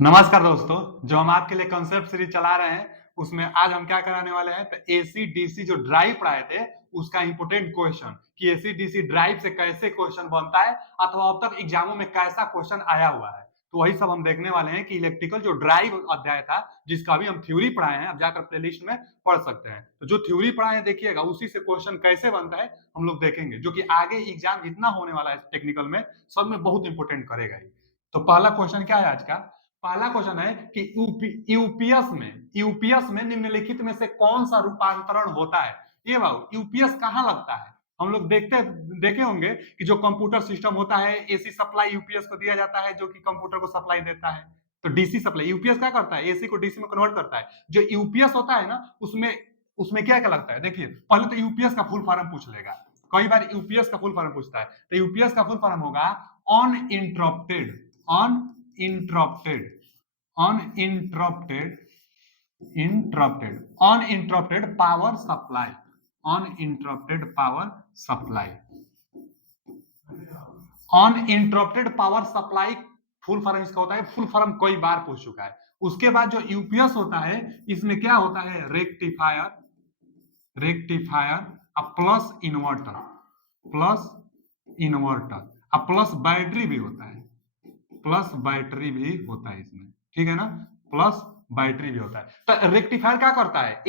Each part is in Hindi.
नमस्कार दोस्तों। जो हम आपके लिए कंसेप्ट सीरीज चला रहे हैं उसमें आज हम क्या कराने वाले हैं, तो एसी डीसी जो ड्राइव पढ़ाए थे उसका इंपोर्टेंट क्वेश्चन कि एसी डीसी ड्राइव से कैसे क्वेश्चन बनता है अथवा अब तक एग्जामों में कैसा क्वेश्चन आया हुआ है। तो वही सब हम देखने वाले हैं कि इलेक्ट्रिकल जो ड्राइव अध्याय था जिसका भी हम थ्योरी पढ़ाए हैं, अब जाकर प्लेलिस्ट में पढ़ सकते हैं। तो जो थ्योरी पढ़ाए हैं देखिएगा, उसी से क्वेश्चन कैसे बनता है हम लोग देखेंगे, जो कि आगे एग्जाम जितना होने वाला है टेक्निकल में सब में बहुत इंपोर्टेंट करेगा ही। तो पहला क्वेश्चन क्या है आज का? पहला क्वेश्चन है कि यूपीएस में निम्नलिखित में से कौन सा रूपांतरण होता है। ये बाबू यूपीएस कहाँ लगता है? हम लोग देखे होंगे कि जो कंप्यूटर सिस्टम होता है, एसी सप्लाई यूपीएस को दिया जाता है जो कि कंप्यूटर को सप्लाई देता है। तो डीसी सप्लाई यूपीएस क्या करता है, एसी को डीसी में कन्वर्ट करता है। जो यूपीएस होता है ना, उसमें उसमें क्या क्या लगता है, देखिए पहले तो यूपीएस का फुल फॉर्म पूछ लेगा। कई बार यूपीएस का फुल फॉर्म पूछता है, तो यूपीएस का फुल फॉर्म होगा uninterrupted uninterrupted uninterrupted uninterrupted power supply uninterrupted power supply uninterrupted power supply full form इसका होता है। फुल फॉर्म कई बार पूछ चुका है। उसके बाद जो यूपीएस होता है इसमें क्या होता है, rectifier plus inverter plus battery भी होता है, प्लस बैटरी भी होता है इसमें, ठीक है ना। प्लस बैटरी भी होता है। तो रेक्टिफायर क्या करता है,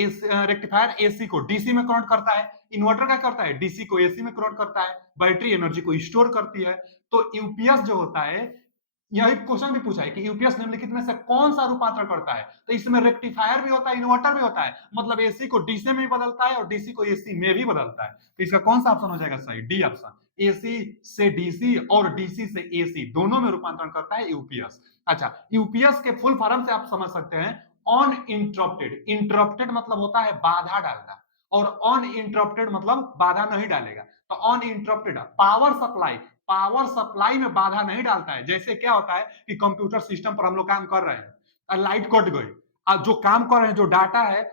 रेक्टिफायर एसी को डीसी में कन्वर्ट करता है। इन्वर्टर क्या करता है, डीसी को एसी में कन्वर्ट करता है। बैटरी एनर्जी को स्टोर करती है। तो यूपीएस जो होता है, यही क्वेश्चन भी पूछा है कि यूपीएस निम्नलिखित में से कौन सा रूपांतरण करता है। तो इसमें रेक्टिफायर भी होता है, इन्वर्टर भी होता है, मतलब एसी को डीसी में भी बदलता है और डीसी को एसी में भी बदलता है। तो इसका कौन सा ऑप्शन हो जाएगा सही, डी ऑप्शन। एसी से डीसी और डीसी से एसी दोनों में रूपांतरण करता है यूपीएस। अच्छा, यूपीएस के फुल फॉर्म से आप समझ सकते हैं अनइंटरप्टेड। इंटरप्टेड मतलब होता है बाधा डालना, और अनइंटरप्टेड मतलब बाधा नहीं डालेगा। तो अनइंटरप्टेड पावर सप्लाई में बाधा नहीं डालता है। जैसे क्या होता है कि कंप्यूटर सिस्टम पर हम लोग काम कर रहे हैं, लाइट कट गई, जो काम कर रहे हैं, जो डाटा है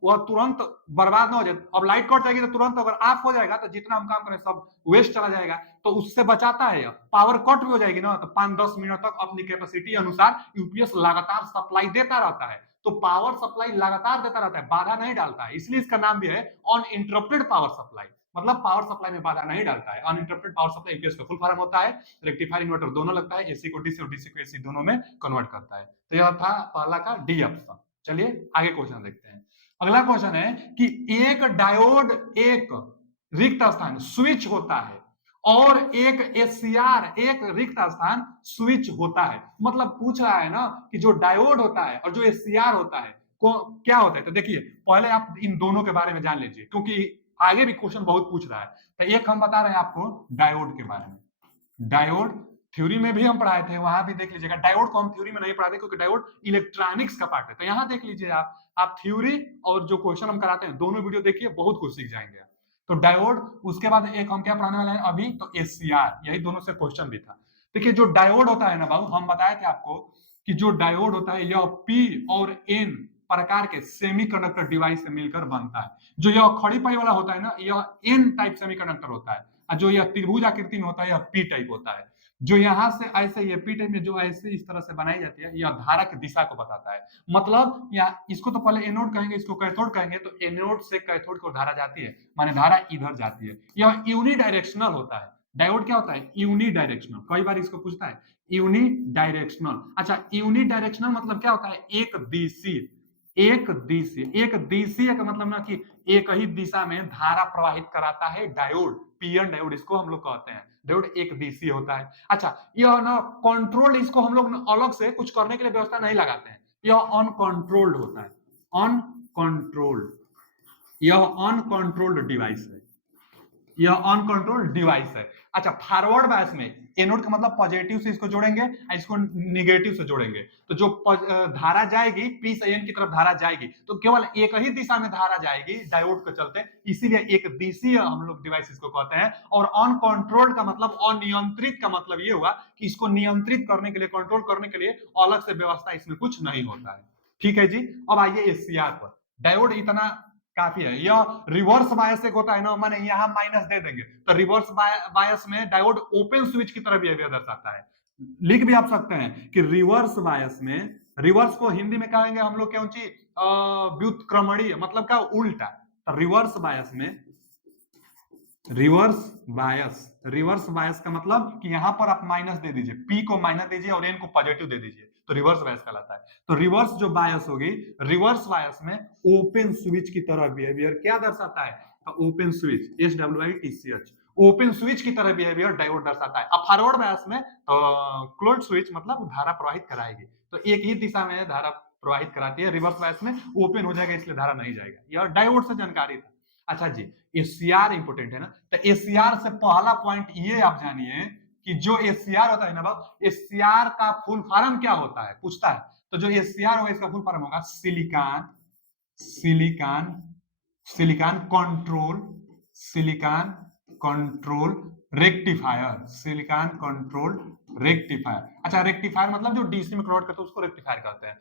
वह तुरंत बर्बाद ना हो जाए। अब लाइट कट जाएगी तो तुरंत अगर ऑफ हो जाएगा तो जितना हम काम करें सब वेस्ट चला जाएगा। तो उससे बचाता है। पावर कट भी हो जाएगी ना, तो 5-10 मिनट तक अपनी कैपेसिटी अनुसार यूपीएस लगातार सप्लाई देता रहता है। तो पावर सप्लाई लगातार देता रहता है, बाधा नहीं डालता है, इसलिए इसका नाम भी है अनइंटरप्टेड पावर सप्लाई। मतलब पावर सप्लाई में बाधा नहीं डालता है। अनइंटरप्टेड पावर सप्लाई यूपीएस का फुल फॉर्म होता है। रेक्टिफायर इन्वर्टर दोनों लगता है, एसी को डीसी और डीसी को एसी दोनों में कन्वर्ट करता है। तो यह था पहला का डी ऑप्शन। चलिए आगे क्वेश्चन देखते हैं। अगला क्वेश्चन है कि एक डायोड एक रिक्त स्थान स्विच होता है और एक एससीआर एक रिक्त स्थान स्विच होता है। मतलब पूछ रहा है ना कि जो डायोड होता है और जो एससीआर होता है क्या होता है। तो देखिए पहले आप इन दोनों के बारे में जान लीजिए, क्योंकि आगे भी क्वेश्चन बहुत पूछ रहा है। तो एक हम बता रहे हैं आपको डायोड के बारे में। डायोड थ्योरी में भी हम पढ़ाए थे, वहां भी देख लीजिएगा। डायोड को हम थ्योरी में नहीं पढ़ाते क्योंकि डायोड इलेक्ट्रॉनिक्स का पार्ट है। तो यहां देख लीजिए आप थ्योरी और जो क्वेश्चन हम कराते हैं दोनों वीडियो देखिए, बहुत कुछ सीख जाएंगे। तो डायोड, उसके बाद एक हम क्या पढ़ाने वाले हैं अभी, तो एससीआर, यही दोनों से क्वेश्चन भी था। देखिए जो डायोड होता है ना बाबू, हम बताए थे आपको कि जो डायोड होता है यह पी और एन प्रकार के सेमीकंडक्टर डिवाइस से मिलकर बनता है। जो यह खड़ी पाई वाला होता है ना, यह एन टाइप सेमीकंडक्टर होता है, और जो यह त्रिभुज आकृति में होता है यह पी टाइप होता है। जो यहां से ऐसे ये पी टाइप में जो ऐसे इस तरह से बनाई जाती है, यह धारा की दिशा को बताता है। मतलब या इसको तो पहले एनोड कहेंगे, इसको कैथोड कहेंगे। तो एनोड से कैथोड को धारा जाती है, माने धारा इधर जाती है। यह यूनिडायरेक्शनल होता है। डायोड क्या होता है, यूनिडायरेक्शनल। कई बार इसको पूछता है यूनिडायरेक्शनल। अच्छा, यूनिडायरेक्शनल मतलब क्या होता है, एक दिशी। एक दिशीय का मतलब ना कि एक ही दिशा में धारा प्रवाहित कराता है डायोड। पीएन डायोड इसको हम लोग कहते हैं। डायोड एक दिशीय होता है। अच्छा, यह ना कंट्रोल, इसको हम लोग अलग से कुछ करने के लिए व्यवस्था नहीं लगाते हैं, यह अनकंट्रोल्ड होता है। अनकंट्रोल्ड, यह अनकंट्रोल्ड डिवाइस है। यह अनकंट्रोल्ड डिवाइस है। अच्छा, फॉरवर्ड बायस में एनोड का मतलब पॉजिटिव से इसको जोड़ेंगे, इसको निगेटिव से जोड़ेंगे। तो जो धारा जाएगी पी से एन की तरफ धारा जाएगी, तो केवल एक ही दिशा में धारा जाएगी डायोड के चलते, इसीलिए एक दिशीय हम लोग डिवाइस इसको कहते हैं। और अनकंट्रोल्ड का मतलब अनियंत्रित का मतलब ये हुआ कि इसको नियंत्रित करने के लिए, कंट्रोल करने के लिए अलग से व्यवस्था इसमें कुछ नहीं होता है। ठीक है जी। अब आइए एससीआर पर। डायोड इतना काफी है। यह रिवर्स बायस एक होता है ना, माने यहां माइनस दे देंगे तो रिवर्स बायस में डायोड ओपन स्विच की तरह बिहेवियर दर्शाता है। लिख भी आप सकते हैं कि रिवर्स बायस में, रिवर्स को हिंदी में कहेंगे हम लोग क्या ऊंची व्युत्क्रमणीय, मतलब क्या उल्टा। तो रिवर्स बायस में, रिवर्स बायस, रिवर्स बायस का मतलब कि यहां पर आप माइनस दे दीजिए, पी को माइनस दीजिए और एन को पॉजिटिव दे दीजिए, तो रिवर्स बायस कहलाता है। तो रिवर्स जो बायस होगी, रिवर्स बायस में ओपन स्विच की तरह बिहेवियर क्या दर्शाता है, तो open switch, SWITCH, open switch की तरह बिहेवियर डायोड दर्शाता है। अब फॉरवर्ड बायस में तो क्लोज्ड स्विच मतलब धारा प्रवाहित कराएगी, तो एक ही दिशा में धारा प्रवाहित कराती है। रिवर्स बायस में ओपन हो जाएगा इसलिए धारा नहीं जाएगा। यह डायोड से जानकारी था। अच्छा जी, एसीआर इंपोर्टेंट है ना, तो एसीआर से पहला पॉइंट ये आप जानिए कि जो एसीआर होता है ना बाबू, एसीआर का फुल फॉर्म क्या होता है पूछता है, तो जो एसीआर होगा इसका फुल फॉर्म होगा silicon, silicon, silicon control, silicon control rectifier, silicon control rectifier. अच्छा, रेक्टिफायर मतलब जो डीसी में कन्वर्ट करते हैं उसको रेक्टिफायर कहते हैं।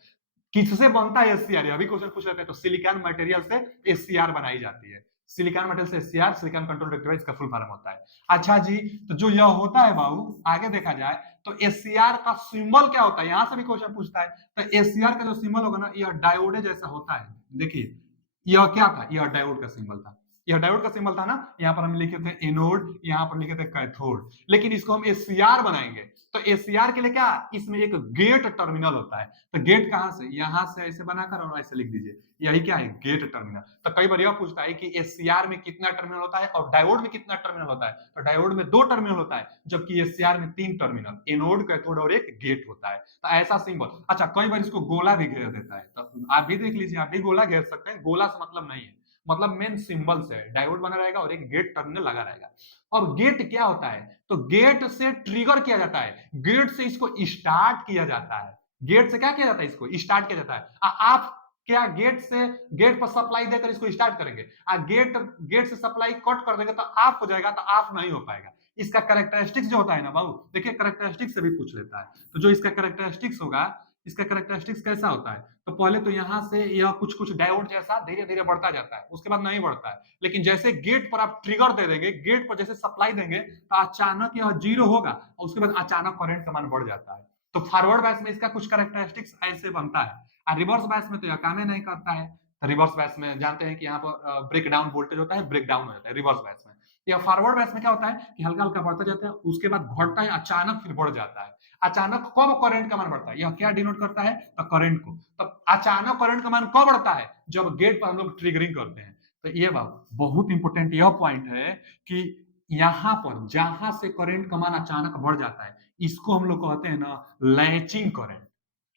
किससे बनता है एससीआर, अभी क्वेश्चन पूछ लेते हैं। तो सिलिकॉन मटेरियल से एससीआर बनाई जाती है, सिलिकॉन मटेरियल से एससीआर, सिलिकॉन कंट्रोल रेक्टिफायर, इसका फुल फॉर्म होता है। अच्छा जी, तो जो यह होता है बाबू, आगे देखा जाए तो एससीआर का सिंबल क्या होता है, यहां से भी क्वेश्चन पूछता है। तो एससीआर का जो सिंबल होगा ना, यह डायोड जैसा होता है। देखिए यह क्या था, यह डायोड का सिंबल था, यह डायोड का सिंबल था ना। यहाँ पर हम लिखे थे एनोड, यहाँ पर लिखे थे कैथोड, लेकिन इसको हम एससीआर बनाएंगे। तो एससीआर के लिए क्या, इसमें एक गेट टर्मिनल होता है। तो गेट कहां से, यहां से ऐसे बनाकर और ऐसे लिख दीजिए, यही क्या है, गेट टर्मिनल। तो कई बार यह पूछता है कि एससीआर में कितना टर्मिनल होता है और डायोड में कितना टर्मिनल होता है। तो डायोड में 2 टर्मिनल होता है, जबकि एससीआर में 3 टर्मिनल, एनोड, कैथोड और एक गेट होता है। तो ऐसा सिंबल। अच्छा, कई बार इसको गोला भी घेर देता है, तो आप भी देख लीजिए, आप भी गोला घेर सकते हैं। गोला से मतलब नहीं है, मतलब मेन सिंबल से डायोड बना रहेगा और एक गेट टर्मिनल लगा रहेगा। और गेट क्या होता है, तो गेट से ट्रिगर किया जाता है, गेट से इसको स्टार्ट किया जाता है। गेट से क्या किया जाता है, इसको स्टार्ट किया जाता है। आप क्या गेट से, गेट पर सप्लाई देकर इसको स्टार्ट करेंगे, गेट गेट से सप्लाई कट कर देंगे तो ऑफ हो जाएगा, तो ऑफ नहीं हो पाएगा। इसका कैरेक्टरिस्टिक्स जो होता है ना बाबू, देखिए कैरेक्टरिस्टिक्स से भी पूछ लेता है। तो जो इसका कैरेक्टरिस्टिक्स होगा, इसका कैरेक्टरिस्टिक्स कैसा होता है, तो पहले तो यहां से यह कुछ कुछ डायोड जैसा धीरे धीरे बढ़ता जाता है, उसके बाद नहीं बढ़ता है। लेकिन जैसे गेट पर आप ट्रिगर दे देंगे, गेट पर जैसे सप्लाई देंगे, तो अचानक यह 0 होगा और उसके बाद अचानक करंट का मान बढ़ जाता है। तो फॉरवर्ड बायस में इसका कुछ कैरेक्टरिस्टिक्स ऐसे बनता है, और रिवर्स बायस में तो यह काम ही नहीं करता है। तो रिवर्स बायस में जानते हैं कि यहाँ पर ब्रेक डाउन वोल्टेज होता है, ब्रेक डाउन हो जाता है रिवर्स बायस में। या फॉरवर्ड बायस में क्या होता है कि हल्का हल्का बढ़ता जाता है, उसके बाद घटता है, अचानक फिर बढ़ जाता है। अचानक कब करंट का मान बढ़ता है, यह क्या डिनोट करता है, तो करंट को। तो अचानक करंट का मान कब बढ़ता है, जब गेट पर हम लोग ट्रिगरिंग करते हैं। तो ये बात बहुत इंपॉर्टेंट यह पॉइंट है कि यहां पर जहां से करंट का मान अचानक बढ़ जाता है, इसको हम लोग कहते हैं ना लैचिंग करंट।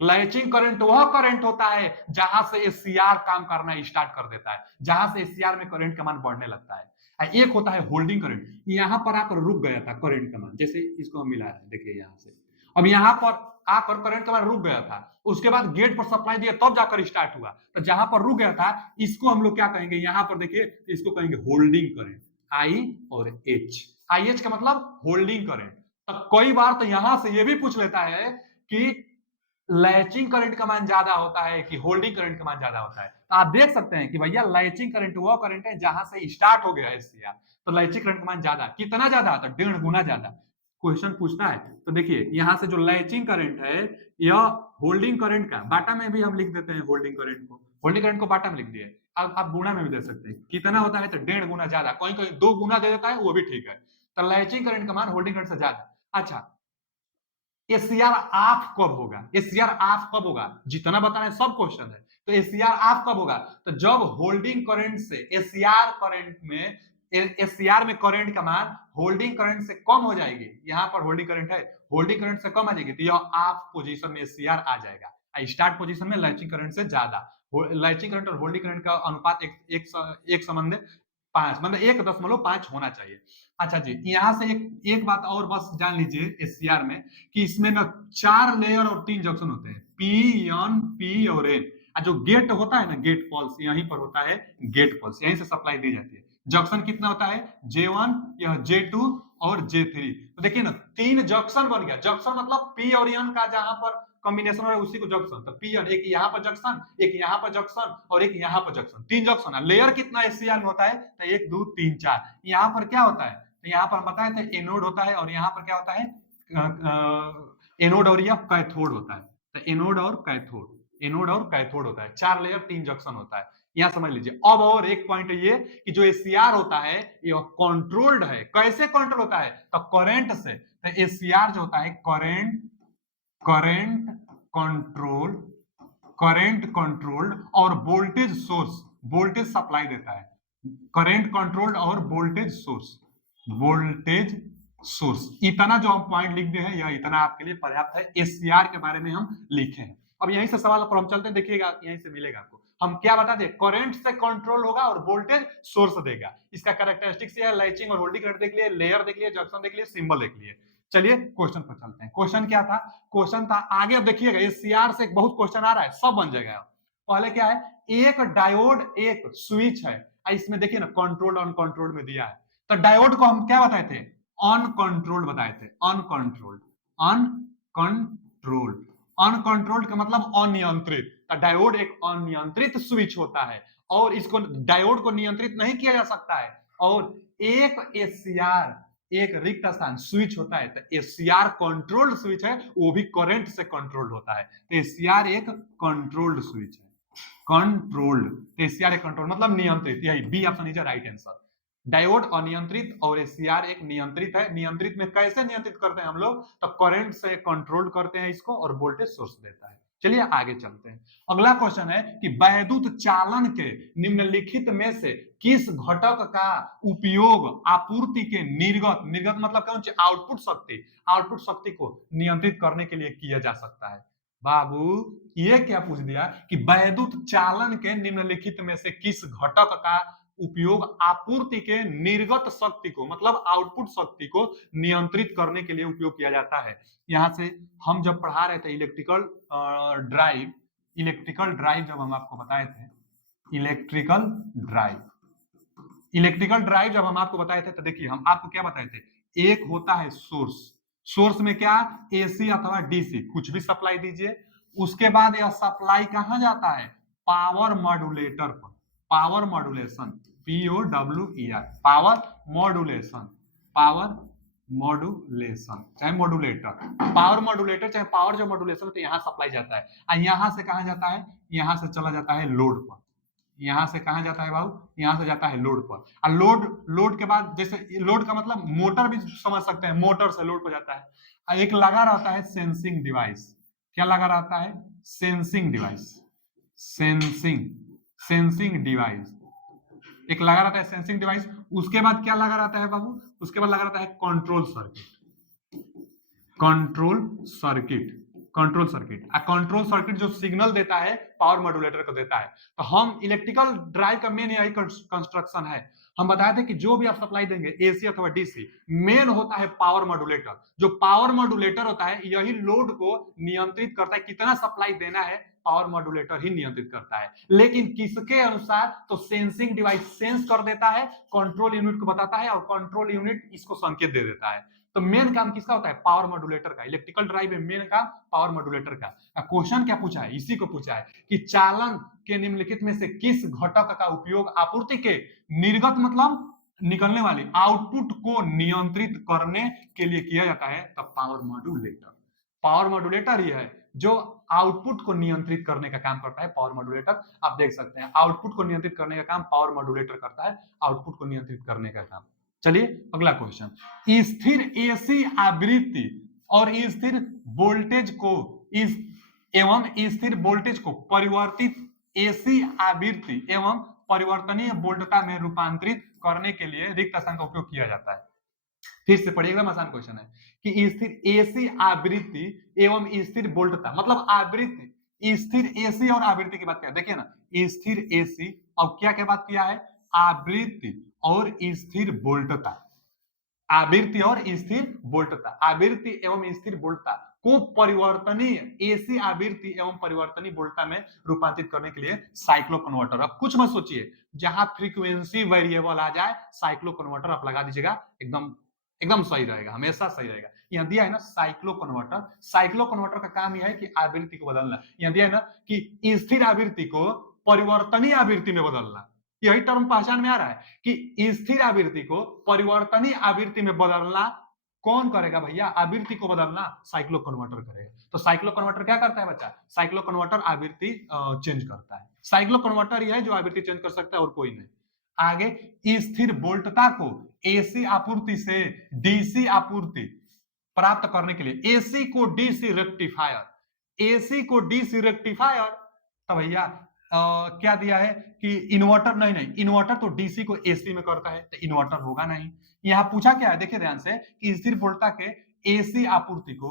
लैचिंग करंट वह करंट होता है जहां से एसीआर काम करना स्टार्ट कर देता है, जहां से एसीआर में करंट का मान बढ़ने लगता है। एक होता है होल्डिंग करंट, यहां पर आकर रुक गया था करंट का मान, जैसे इसको हम मिला है, देखिए यहां से अब यहां पर आकर करंट का मान रुक गया था, उसके बाद गेट पर सप्लाई दिया तब जाकर स्टार्ट हुआ। तो जहां पर रुक गया था, इसको हम लोग क्या कहेंगे, यहां पर देखिए इसको कहेंगे होल्डिंग करंट, आई और एच। आई एच का मतलब होल्डिंग करंट। तो कई बार तो यहां से ये भी पूछ लेता है कि लैचिंग करंट का मान ज्यादा होता है कि होल्डिंग करंट का मान ज्यादा होता है। तो आप देख सकते हैं कि भैया लैचिंग करंट वो करंट है जहां से स्टार्ट हो गया है एससीआर, तो लैचिंग करंट का मान ज्यादा, कितना ज्यादा, तो 1.5 गुना ज्यादा। क्वेश्चन पूछता है तो देखिए यहां से जो लैचिंग करंट है, यह होल्डिंग करंट का बाटा में भी हम लिख देते हैं, होल्डिंग करंट को, होल्डिंग करंट को बाटा में लिख दिए। अब आप गुना में भी दे सकते हैं, कितना होता है, तो 1.5 गुना ज्यादा, कहीं कहीं 2 गुना दे देता है, वो भी ठीक है। तो लैचिंग करंट का मान होल्डिंग करंट से ज्यादा। अच्छा, एसीआर ऑफ कब होगा, एसीआर ऑफ कब होगा, जितना बताना है सब क्वेश्चन है। तो एसीआर ऑफ कब होगा, तो जब होल्डिंग करंट से एसीआर करंट में, एसीआर में करंट का मान होल्डिंग करंट से कम हो जाएगी, यहां पर होल्डिंग करंट है, होल्डिंग करंट से कम आ जाएगी, तो यह ऑफ पोजीशन में एसीआर आ जाएगा। स्टार्ट पोजीशन में लैचिंग करंट से ज्यादा। लैचिंग करंट और होल्डिंग करंट का अनुपात एक संबंध 5, मतलब 1.5 होना चाहिए। अच्छा जी, यहां से एक बात और बस जान लीजिए एसीआर में, कि इसमें ना 4 लेयर और 3 जंक्शन होते हैं, पी, एन, पी और एन। जो गेट होता है ना, गेट पल्स यहीं पर होता है, गेट पल्स यहीं से सप्लाई दी जाती है। जंक्शन कितना होता है, J1, यह J2 और J3। तो देखिए ना 3 जंक्शन बन गया, जंक्शन मतलब पी और एन का जहां पर कॉम्बिनेशन हो रहा है उसी को जंक्शन। तो पी एन, एक यहाँ पर जंक्शन, एक यहाँ पर जंक्शन और एक यहाँ पर जंक्शन, 3 जंक्शन है। लेयर कितना एसीआर में होता है, तो 1 2 3 4। यहाँ पर क्या होता है, तो यहाँ पर हम बताए थे एनोड होता है, और यहाँ पर क्या होता है, एनोड और यह कैथोड होता है। तो एनोड और कैथोड, एनोड और कैथोड होता है, 4 लेयर 3 जंक्शन होता है। यहां समझ लीजिए। अब और एक पॉइंट ये कि जो एसीआर होता है यह कंट्रोल्ड है। कैसे कंट्रोल होता है? तो करंट से। तो एसीआर जो होता है current current control, current controlled और वोल्टेज सोर्स, वोल्टेज सप्लाई देता है। करंट कंट्रोल्ड और वोल्टेज सोर्स, वोल्टेज सोर्स। इतना जो हम पॉइंट लिख दिए हैं यह इतना आपके लिए पर्याप्त है। एसीआर के बारे में हम लिखे हैं। अब यहीं से सवाल पर हम चलते हैं, देखिएगा यहीं से मिलेगा आपको। हम क्या बता दें? करंट से कंट्रोल होगा और वोल्टेज सोर्स देगा। इसका कैरेक्टरिस्टिक्स ये है, लैचिंग और होल्डिंग करंट देख लिए, लेयर देख लिए, जंक्शन देख लिए, सिंबल देख लिए। चलिए क्वेश्चन पर चलते हैं। क्वेश्चन क्या था? क्वेश्चन था आगे, अब देखिएगा एसीआर से बहुत क्वेश्चन आ रहा है, सब बन जाएगा। पहले क्या है? एक डायोड एक स्विच है, इसमें देखिए ना कंट्रोल्ड अनकंट्रोल्ड में दिया है। तो डायोड को हम क्या बताए थे? अनकंट्रोल्ड बताए थे। अनकंट्रोल्ड, अनकंट्रोल्ड, अनकंट्रोल्ड का मतलब अनियंत्रित। तो डायोड एक अनियंत्रित स्विच होता है और इसको, डायोड को नियंत्रित नहीं किया जा सकता है। और एक एसीआर एक रिक्त स्थान स्विच होता है। तो एसीआर कंट्रोल्ड स्विच है, वो भी करंट से कंट्रोल्ड होता है। तो एसीआर एक कंट्रोल्ड स्विच है, कंट्रोल्ड। एसीआर एक कंट्रोल मतलब नियंत्रित, यही B option is right answer. Diode अनियंत्रित और एसीआर एक नियंत्रित है। नियंत्रित में कैसे नियंत्रित करते हैं हम लोग? तो करंट से कंट्रोल करते हैं इसको और वोल्टेज सोर्स देता है। चलिए आगे चलते हैं। अगला क्वेश्चन है कि वैद्युत चालन के निम्नलिखित में से किस घटक का उपयोग आपूर्ति के निर्गत, निर्गत मतलब कौन सी? आउटपुट शक्ति, आउटपुट शक्ति को नियंत्रित करने के लिए किया जा सकता है। बाबू ये क्या पूछ दिया कि वैद्युत चालन के निम्नलिखित में से किस घटक का उपयोग आपूर्ति के निर्गत शक्ति को, मतलब आउटपुट शक्ति को नियंत्रित करने के लिए उपयोग किया जाता है। यहां से हम जब पढ़ा रहे थे इलेक्ट्रिकल ड्राइव, इलेक्ट्रिकल ड्राइव जब हम आपको बताए थे, इलेक्ट्रिकल ड्राइव, इलेक्ट्रिकल ड्राइव जब हम आपको बताए थे तो देखिए हम आपको क्या बताए थे? एक होता है सोर्स, सोर्स में क्या? एसी अथवा डीसी कुछ भी सप्लाई दीजिए। उसके बाद यह सप्लाई कहां जाता है? पावर मॉड्यूलेटर पर। Power modulation, POWER, power modulation, power modulation चाहे मॉड्यूलेटर, पावर मॉड्यूलेटर चाहे पावर जो मॉड्यूलेशन, तो यहां सप्लाई जाता है। और यहां से कहां जाता है? यहां से चला जाता है लोड पर। यहां से कहां जाता है बाबू? यहां से जाता है लोड पर। और लोड, लोड के बाद जैसे लोड का मतलब मोटर भी समझ सकते हैं, मोटर से लोड पर जाता है। और एक लगा रहता है सेंसिंग डिवाइस। क्या लगा रहता है? Sensing device, sensing, sensing device एक लगा रहता है, सेंसिंग डिवाइस। उसके बाद क्या लगा रहता है बाबू? उसके बाद लगा रहता है control circuit, control circuit, control circuit. Control circuit जो सिग्नल देता है पावर मॉड्यूलेटर को देता है। तो हम इलेक्ट्रिकल ड्राइव का मेन यही कंस्ट्रक्शन है। हम बताए थे कि जो भी आप सप्लाई देंगे एसी अथवा डीसी, मेन होता है पावर मॉड्यूलेटर। जो पावर मॉड्यूलेटर होता है यही लोड को नियंत्रित करता है, कितना सप्लाई देना है पावर मॉड्यूलेटर ही नियंत्रित करता है। लेकिन किसके अनुसार? तो सेंसिंग डिवाइस सेंस कर देता है, कंट्रोल यूनिट को बताता है और कंट्रोल यूनिट इसको संकेत दे देता है। तो मेन काम किसका होता है? पावर मॉड्यूलेटर का। इलेक्ट्रिकल ड्राइव में मेन काम पावर मॉड्यूलेटर का। क्वेश्चन क्या पूछा है? इसी को पूछा है कि चालन के निम्नलिखित में से किस घटक का उपयोग आपूर्ति के निर्गत मतलब निकलने वाली आउटपुट को नियंत्रित करने के लिए किया जाता है? तब पावर मॉड्यूलेटर। पावर मॉड्यूलेटर ही है जो आउटपुट को नियंत्रित करने का काम करता है। पावर मॉड्यूलेटर आप देख सकते हैं, आउटपुट को नियंत्रित करने का काम पावर मॉड्यूलेटर करता है, आउटपुट को नियंत्रित करने का काम। चलिए अगला क्वेश्चन। स्थिर एसी आवृत्ति और स्थिर वोल्टेज को इस एवं स्थिर वोल्टेज को परिवर्तित एसी आवृत्ति एवं परिवर्तनीय वोल्टता में रूपांतरित करने के लिए रिक्त स्थान का उपयोग किया जाता है। फिर से पढ़िए, एकदम आसान क्वेश्चन है कि स्थिर एसी आवृत्ति एवं स्थिर वोल्टता मतलब आवृत्ति, स्थिर एसी और आवृत्ति की बात किया। देखिए ना, स्थिर एसी और क्या क्या बात किया है? आवृत्ति और स्थिर वोल्टता, आवृत्ति और स्थिर वोल्टता, आवृत्ति एवं स्थिर वोल्टता को परिवर्तनीय एसी आवृत्ति एवं परिवर्तनीय वोल्टता में रूपांतरित करने के लिए साइक्लो कन्वर्टर। अब कुछ मत सोचिए, जहां फ्रीक्वेंसी वेरिएबल आ जाए साइक्लो कन्वर्टर आप लगा दीजिएगा, एकदम एकदम सही रहेगा, हमेशा सही रहेगा। यहां दिया है ना साइक्लो कन्वर्टर, साइक्लो कन्वर्टर का काम यह है कि आवृत्ति को बदलना। यहां दिया है ना कि स्थिर आवृत्ति को परिवर्तनीय आवृत्ति में बदलना। यही टर्म पहचान में आ रहा है कि स्थिर आवृत्ति को परिवर्तनीय आवृत्ति में बदलना कौन करेगा भैया? आवृत्ति को बदलना साइक्लो कन्वर्टर करेगा। तो साइक्लो कन्वर्टर क्या करता है बच्चा? साइक्लो कन्वर्टर आवृत्ति चेंज करता है। साइक्लो कन्वर्टर ही है जो आवृत्ति चेंज कर सकता है और कोई नहीं। आगे स्थिर वोल्टता को एसी आपूर्ति से डीसी आपूर्ति प्राप्त करने के लिए एसी को डीसी रेक्टिफायर, एसी को डीसी रेक्टिफायर, तो भैया क्या दिया है कि इन्वर्टर, नहीं इन्वर्टर तो डीसी को एसी में करता है, तो इन्वर्टर होगा नहीं। यहां पूछा क्या है, देखिए ध्यान से, कि स्थिर वोल्टता के एसी आपूर्ति को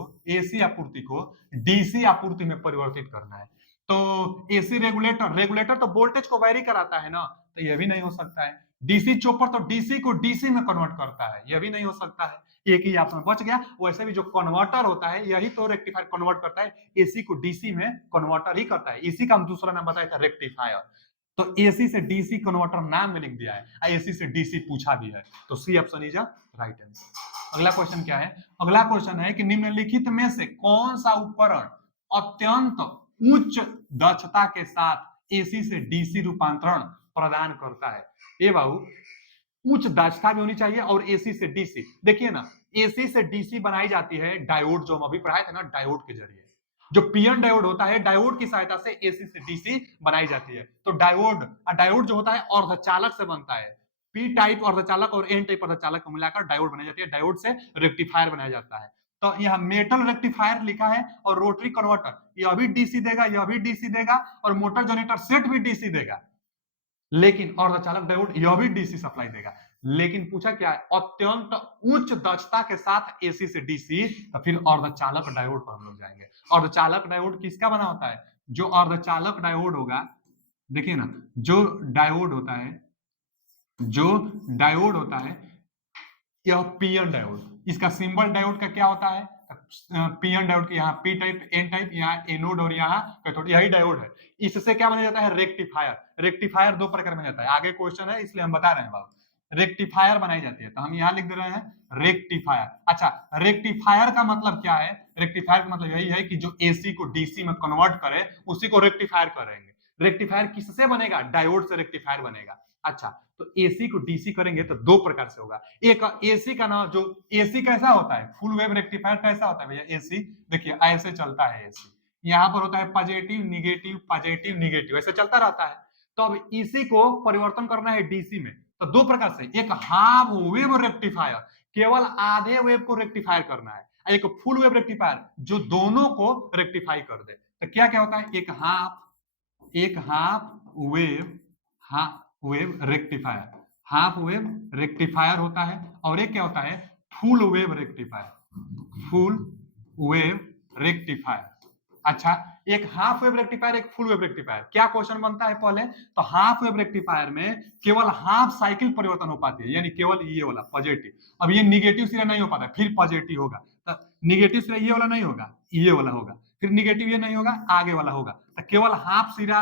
डीसी आपूर्ति में परिवर्तित करना है। तो एसी रेगुलेटर तो वोल्टेज को वैरी कराता है ना, तो यह भी नहीं हो सकता है। डीसी चॉपर तो डीसी को डीसी में कन्वर्ट करता है, यह भी नहीं हो सकता है। एक ही ऑप्शन बच गया। वैसे भी जो कन्वर्टर होता है यही तो रेक्टिफायर कन्वर्ट करता है, एसी को डीसी में कन्वर्टर ही करता है। इसी का हम दूसरा नाम बताया था, रेक्टिफायर। तो एसी से डीसी कन्वर्टर नाम में लिख दिया है, एसी से डीसी पूछा भी है, तो C option is right answer. अगला क्वेश्चन क्या है? अगला क्वेश्चन है कि निम्नलिखित में से कौन सा उपकरण अत्यंत उच्च दक्षता के साथ एसी से डीसी रूपांतरण प्रदान करता है? ये बाबू उच्च दक्षता भी होनी चाहिए और एसी से डीसी। देखिए ना, एसी से डीसी बनाई जाती है डायोड, जो हम अभी पढ़ाए थे ना, डायोड के जरिए। जो पीएन डायोड होता है, डायोड की सहायता से एसी से डीसी बनाई जाती है। तो डायोड जो होता है अर्धचालक से बनता है। पी टाइप अर्धचालक और एन टाइप अर्धचालक को मिलाकर डायोड बनाई जाती है। डायोड से रेक्टिफायर बनाया जाता है। तो यहाँ मेटल रेक्टिफायर लिखा है और रोटरी कन्वर्टर, यह भी डीसी देगा, यह भी डीसी देगा, और मोटर जनरेटर सेट भी डीसी देगा। लेकिन अर्धचालक डायोड यह भी डीसी सप्लाई देगा। लेकिन पूछा क्या है? अत्यंत उच्च दक्षता के साथ एसी से डीसी, तो फिर अर्धचालक डायोड पर हम लोग जाएंगे। अर्धचालक डायोड किसका बना होता है? जो अर्धचालक डायोड होगा, देखिए ना, जो डायोड होता है यह पीएन डायोड, इसका सिंबल डायोड का क्या होता है? पीएन डायोड के यहाँ पी टाइप, एन टाइप, यहाँ एनोड और यहाँ कैथोड, यही डायोड है। इससे क्या बना जाता है? रेक्टिफायर। रेक्टिफायर दो प्रकार में जाता है, आगे क्वेश्चन है इसलिए हम बता रहे हैं बाबू। रेक्टिफायर बनाई जाती है, तो हम यहाँ लिख दे रहे हैं रेक्टिफायर। अच्छा, रेक्टिफायर का मतलब क्या है? रेक्टिफायर का मतलब यही है कि जो एसी को डीसी में कन्वर्ट करे उसी को रेक्टिफायर करेंगे। रेक्टिफायर किससे बनेगा? डायोड से रेक्टिफायर बनेगा। अच्छा, तो एसी को डीसी करेंगे तो दो प्रकार से होगा। एक एसी का नाम, जो एसी कैसा होता है, फुल वेव रेक्टिफायर कैसा होता है भैया? एसी देखिए ऐसे चलता है एसी, यहाँ पर होता है पॉजिटिव निगेटिव, पॉजिटिव निगेटिव, ऐसे चलता रहता है। तो अब इसी को परिवर्तन करना है डीसी में, तो दो प्रकार से, एक हाफ वेव रेक्टिफायर, केवल आधे वेव को रेक्टिफायर करना है, एक फुल वेव रेक्टिफायर जो दोनों को रेक्टिफाई कर दे। तो क्या क्या होता है? एक half wave rectifier, half wave rectifier होता है, और एक क्या होता है? Full wave rectifier. अच्छा, एक हाफ वेव रेक्टिफायर, एक फुल वेव रेक्टिफायर। क्या क्वेश्चन बनता है पहले? तो हाफ वेव रेक्टिफायर में केवल हाफ साइकिल परिवर्तन हो पाती है, यानी केवल ये वाला पॉजिटिव। अब ये निगेटिव सिरा नहीं हो पाता, फिर पॉजिटिव होगा, तो निगेटिव सिरा ये वाला नहीं होगा, ये वाला होगा, फिर निगेटिव ये नहीं होगा, आगे वाला होगा। तो केवल हाफ सिरा,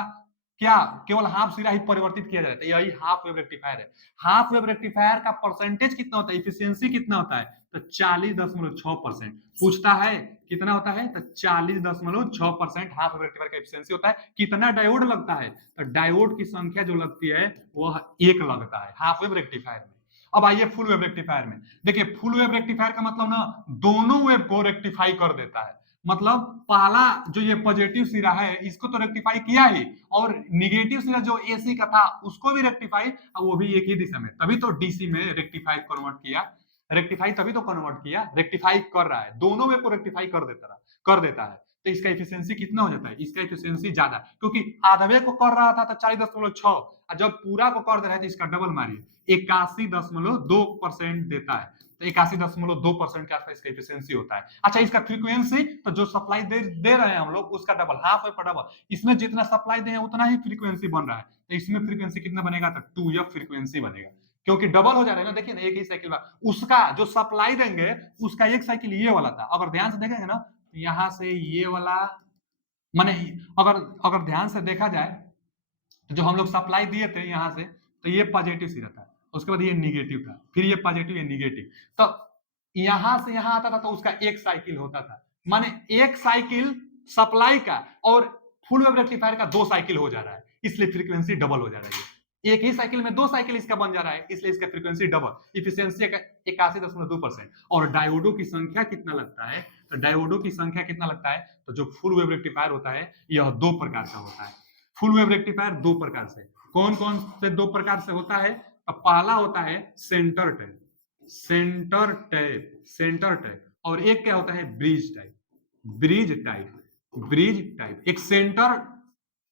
केवल हाफ सिरा ही परिवर्तित किया जाता है, यही हाफ वेव रेक्टिफायर है। हाफ वेव रेक्टिफायर का परसेंटेज कितना होता है, इफिशियंसी कितना होता है? तो 40.6%। पूछता है कितना होता है? तो 40.6% हाफ वेव रेक्टिफायर का इफिशियंसी होता है। कितना डायोड लगता है? तो डायोड की संख्या जो लगती है वह 1 लगता है हाफ वेव रेक्टिफायर में। अब आइए फुल वेव रेक्टिफायर में। देखिए, फुल वेव रेक्टिफायर का मतलब ना, दोनों वेव को रेक्टिफाई कर देता है। मतलब पहला जो ये पॉजिटिव सिरा है इसको तो रेक्टिफाई किया ही, और निगेटिव सिरा जो एसी का था उसको भी रेक्टिफाई, वो भी एक ही दिशा में, तभी तो डीसी में रेक्टिफाई कन्वर्ट किया। रेक्टिफाई तभी तो कन्वर्ट किया, रेक्टिफाई कर रहा है, दोनों वे को रेक्टिफाई कर देता है। तो इसका इफिशियंसी कितना हो जाता है? इसका इफिशियंसी ज्यादा, क्योंकि आधवे को कर रहा था तो 40.6, और जब पूरा को कर दे रहा है तो इसका डबल मारिए, 81.2% देता है। तो 81.2% के आसपास इसका इफिशियंसी होता है। अच्छा, इसका फ्रीक्वेंसी, तो जो सप्लाई दे रहे हैं हम लोग उसका डबल, हाफ वेव पर डबल, इसमें जितना सप्लाई दे उतना ही फ्रीक्वेंसी बन रहा है, तो इसमें फ्रीक्वेंसी कितना बनेगा? तो 2f फ्रीक्वेंसी बनेगा, क्योंकि डबल हो जा रहा है ना। देखिए ना, एक ही साइकिल में उसका जो सप्लाई देंगे उसका एक साइकिल ये वाला था, अगर ध्यान से देखेंगे ना, यहां से ये वाला, माने अगर ध्यान से देखा जाए तो जो हम लोग सप्लाई दिए थे यहां से, तो ये पॉजिटिव सिरा था, उसके बाद ये निगेटिव था, फिर ये पॉजिटिव, ये निगेटिव, तो यहां से यहां आता था तो उसका एक साइकिल होता था, माने एक साइकिल सप्लाई का, और फुल वेव रेक्टिफायर का 2 साइकिल हो जा रहा है, इसलिए फ्रीक्वेंसी डबल हो जा रही है। एक ही साइकिल में 2 साइकिल इसका बन जा रहा है, इसलिए इसका फ्रीक्वेंसी डबल, इफिशियंसी 81.2%। और डायोडों की संख्या कितना लगता है, तो डायोडों की संख्या कितना लगता है, तो जो फुल वेव रेक्टिफायर होता है यह 2 प्रकार का होता है। फुल वेव रेक्टिफायर 2 प्रकार से, कौन कौन से 2 प्रकार से होता है, तो पहला होता है centre tap, centre tap, centre tap, और एक क्या होता है bridge type, bridge type, bridge type. एक सेंटर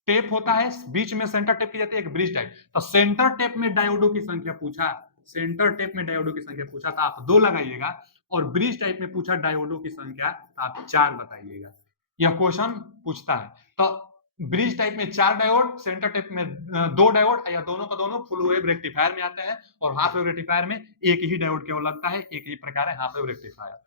टेप होता है, बीच में सेंटर टेप की जाती है, एक ब्रिज टाइप। तो सेंटर टेप में डायोडों की संख्या पूछा, सेंटर टेप में डायोडों की संख्या पूछा तो आप 2 लगाइएगा, और ब्रिज टाइप में पूछा डायोडों की संख्या तो आप 4 बताइएगा। यह क्वेश्चन पूछता है। तो ब्रिज टाइप में 4 डायोड, सेंटर टेप में 2 डायोड, या दोनों का दोनों फुल वेव रेक्टिफायर में आते हैं, और हाफ वेव रेक्टिफायर में एक ही डायोड केवल लगता है, एक ही प्रकार है हाफ वेव रेक्टिफायर।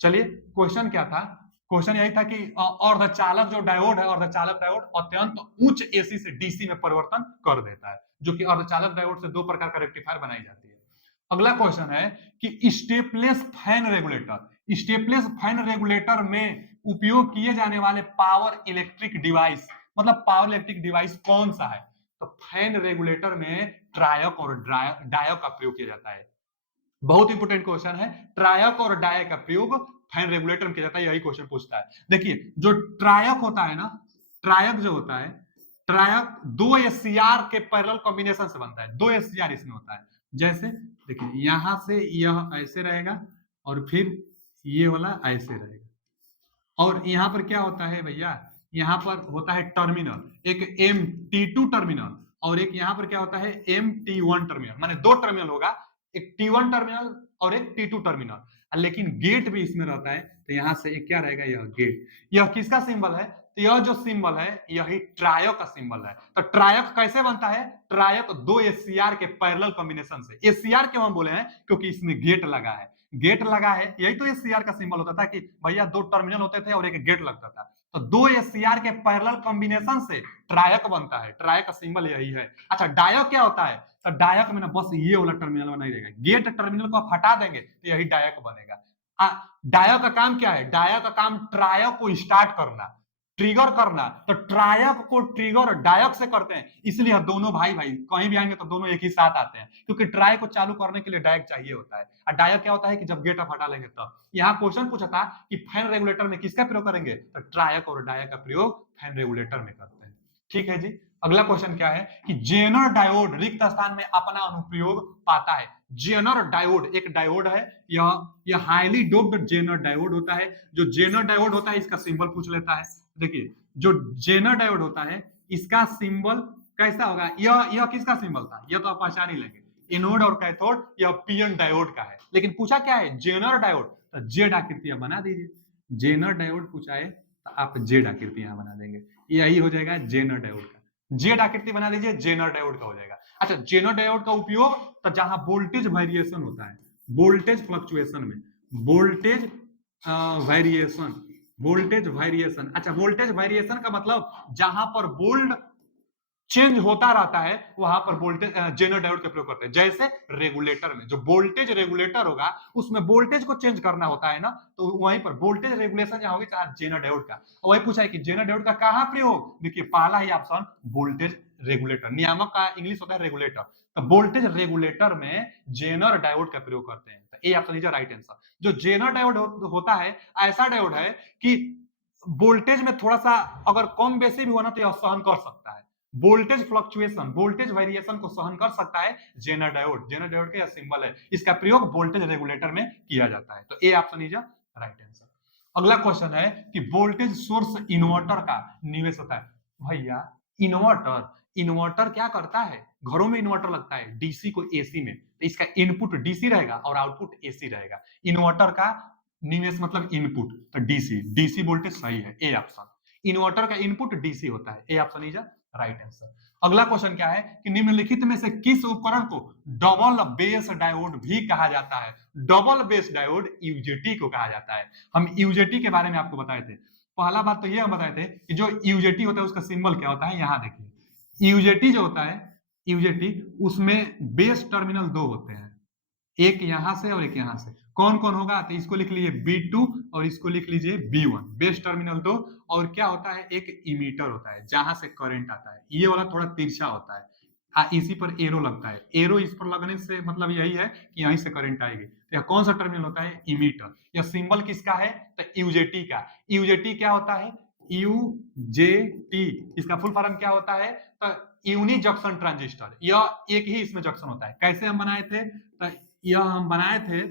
चलिए क्वेश्चन क्या था, क्वेश्चन यही था कि अर्धचालक जो डायोड है, अर्धचालक डायोड अत्यंत उच्च एसी से डीसी में परिवर्तन कर देता है, जो कि अर्धचालक डायोड से 2 प्रकार का रेक्टिफायर बनाई जाती है। अगला क्वेश्चन है कि stepless fan regulator, stepless fan regulator में उपयोग किए जाने वाले पावर इलेक्ट्रिक डिवाइस, मतलब पावर इलेक्ट्रिक डिवाइस कौन सा है, तो फैन रेगुलेटर में ट्रायक और डायक का प्रयोग किया जाता है। बहुत इंपोर्टेंट क्वेश्चन है, ट्रायक और डायक का प्रयोग फैन रेगुलेटर में किया जाता है, यही क्वेश्चन पूछता है। देखिए जो ट्रायक होता है ना, ट्रायक जो होता है, ट्रायक 2 एससीआर के पैरेलल कॉम्बिनेशन से बनता है, 2 एससीआर इसमें होता है। जैसे देखिए यहां से यह ऐसे रहेगा, और फिर ये वाला ऐसे रहेगा, और यहां पर क्या होता है भैया, यहां पर होता है टर्मिनल, एक MT2 टर्मिनल, और एक यहां पर क्या होता है MT1 टर्मिनल, माने 2 टर्मिनल होगा, एक T1 टर्मिनल और एक T2 टर्मिनल, लेकिन गेट भी इसमें रहता है। तो यहां से एक क्या रहेगा, यह गेट। यह किसका सिंबल है, तो यह जो सिंबल है यही ट्रायक का सिंबल है। तो ट्रायक कैसे बनता है, ट्रायक 2 एससीआर के पैरेलल कॉम्बिनेशन से। एससीआर क्यों हम बोले हैं, क्योंकि इसमें गेट लगा है, गेट लगा है, यही तो एससीआर का सिंबल होता था कि भैया 2 टर्मिनल होते थे और एक गेट लगता था। तो 2 एससीआर के पैरेलल कॉम्बिनेशन से ट्रायक बनता है, ट्रायक का सिंबल यही है। अच्छा डायक क्या होता है, तो डायक में ना बस ये वाला टर्मिनल बना ही रहेगा, गेट टर्मिनल को आप हटा देंगे तो यही डायक बनेगा। डायक का काम क्या है, डायक का काम ट्रायक को स्टार्ट करना, ट्रिगर करना। तो ट्रायक को ट्रिगर डायक से करते हैं, इसलिए दोनों भाई भाई कहीं भी आएंगे तो दोनों एक ही साथ आते हैं, क्योंकि ट्राय को चालू करने के लिए डायक चाहिए होता है। और डायक क्या होता है कि जब गेट आप हटा लेंगे तब। यहाँ क्वेश्चन पूछा था कि फैन रेगुलेटर में किसका प्रयोग करेंगे, तो ट्रायक और डायक का प्रयोग फैन रेगुलेटर में करते हैं। ठीक है जी। अगला क्वेश्चन क्या है कि जेनर डायोड रिक्त स्थान में अपना अनुप्रयोग पाता है। जेनर डायोड एक डायोड है, यह हाईली डोप्ड जेनर डायोड होता है। जो जेनर डायोड होता है इसका सिंबल पूछ लेता है। देखिए जो जेनर डायोड होता है इसका सिंबल कैसा होगा, यह किसका सिंबल था, यह तो आप पहचान ही लेंगे, एनोड और कैथोड, यह पीएन डायोड का है। लेकिन पूछा क्या है, जेनर डायोड, तो जेड आकृति बना दीजिए। जेनर डायोड पूछा है तो आप जेड आकृति यहां बना देंगे, यही हो जाएगा जेनर डायोड का। जेड आकृति बना दीजिए, जेनर डायोड का हो जाएगा। अच्छा जेनर डायोड का उपयोग तो जहां वोल्टेज वेरिएशन होता है, वोल्टेज फ्लक्चुएशन में, वोल्टेज वेरिएशन, वोल्टेज वेरिएशन। अच्छा वोल्टेज वेरिएशन का मतलब जहां पर वोल्ट चेंज होता रहता है वहां पर वोल्टेज जेनर डायोड का प्रयोग करते हैं। जैसे रेगुलेटर में जो वोल्टेज रेगुलेटर होगा उसमें वोल्टेज को चेंज करना होता है ना, तो वहीं पर वोल्टेज रेगुलेशन जहां होगी चाहे जेनर डायोड का। वही पूछा है कि जेनर डायोड का कहां प्रयोग, देखिए पहला ही ऑप्शन वोल्टेज रेगुलेटर, नियामक का इंग्लिश होता है रेगुलेटर, तो वोल्टेज रेगुलेटर में जेनर डायोड का प्रयोग करते हैं। तो ए ऑप्शन इज राइट आंसर। जो जेनर डायोड होता है ऐसा डायोड है कि वोल्टेज में थोड़ा सा अगर कम बेसी भी होना तो यह सहन कर सकता है, वोल्टेज फ्लक्चुएशन, वोल्टेज वेरिएशन को सहन कर सकता है जेनर डायोड। जेनर डायोड का यह सिंबल है, इसका प्रयोग वोल्टेज रेगुलेटर में किया जाता है। तो ए ऑप्शन इज राइट आंसर। अगला क्वेश्चन है कि वोल्टेज सोर्स इन्वर्टर का निवेश होता है। भैया इन्वर्टर, इन्वर्टर क्या करता है, घरों में इन्वर्टर लगता है डीसी को एसी में, तो इसका इनपुट डीसी रहेगा और आउटपुट एसी रहेगा। इन्वर्टर का निवेश मतलब इनपुट, तो डीसी, डीसी वोल्टेज सही है, ए ऑप्शन। इन्वर्टर का इनपुट डीसी होता है, ए ऑप्शन इज राइट आंसर। अगला क्वेश्चन क्या है कि निम्नलिखित में से किस उपकरण को डबल बेस डायोड भी कहा जाता है। डबल बेस डायोड यूजेटी को कहा जाता है। हम यूजेटी के बारे में आपको बताए थे। पहला बात तो ये हम बताए थे कि जो यूजेटी होता है उसका सिंबल क्या होता है, यहां देखिए यूजेटी जो होता है, यूजेटी उसमें बेस टर्मिनल 2 होते हैं, एक यहां से और एक यहां से। कौन कौन होगा, तो इसको लिख लीजिए B2 और इसको लिख लीजिए B1, बेस टर्मिनल 2। और क्या होता है, एक इमीटर होता है जहां से करंट आता है, ये वाला थोड़ा तिरछा होता है, इसी पर एरो लगता है, एरो इस पर लगने से मतलब यही है कि यहीं से करंट आएगी। तो यह कौन सा टर्मिनल होता है? इमीटर। यह सिंबल किसका है? तो यूजेटी का। यूजेटी क्या होता है? यूजेटी इसका फुल फॉर्म क्या होता है? तो यूनि जंक्शन ट्रांजिस्टर। यह एक ही इसमें जंक्शन होता है। कैसे हम बनाए थे? तो यह हम बनाए थे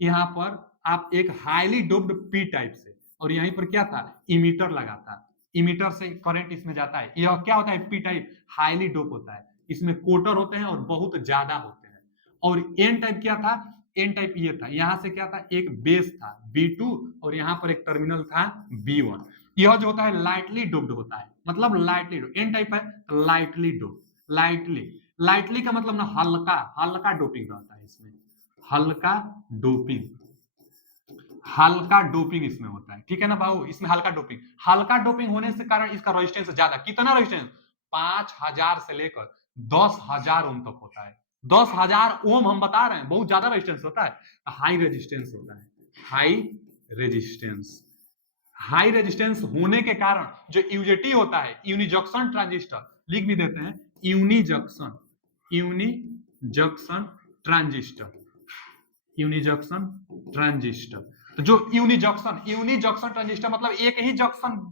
यहाँ पर आप एक हाईली डोप्ड पी टाइप से, और यहीं पर क्या था? इमीटर लगा था। इमीटर से करंट इसमें जाता है। यह क्या होता है? पी टाइप हाईली डोप होता है। इसमें कोटर होते हैं और बहुत ज्यादा होते हैं। और एन टाइप क्या था? एन टाइप ये था, यहां से क्या था? एक बेस था B2 और यहाँ पर एक टर्मिनल था B1। यह जो होता है लाइटली डोप्ड होता है, मतलब लाइटली डोप। एन टाइप है तो लाइटली डोप, लाइटली। लाइटली का मतलब ना हल्का, हल्का डोपिंग रहता है इसमें, हल्का डोपिंग, हल्का डोपिंग इसमें होता है। ठीक है ना भाऊ? इसमें हल्का डोपिंग, हल्का डोपिंग होने से कारण इसका रेजिस्टेंस ज्यादा। कितना रेजिस्टेंस? 5000 से लेकर 10,000 ओम तक होता है। 10,000 ओम हम बता रहे हैं, बहुत ज्यादा रेजिस्टेंस होता है। हाई रेजिस्टेंस होता है, हाई रेजिस्टेंस। हाई रेजिस्टेंस होने के कारण जो यूजेटी होता है, यूनिजंक्शन ट्रांजिस्टर, लिख भी देते हैं यूनिजंक्शन, यूनिजंक्शन ट्रांजिस्टर, यूनिजंक्शन ट्रांजिस्टर। तो जो यूनिजंक्शन ट्रांजिस्टर मतलब एक ही जंक्शन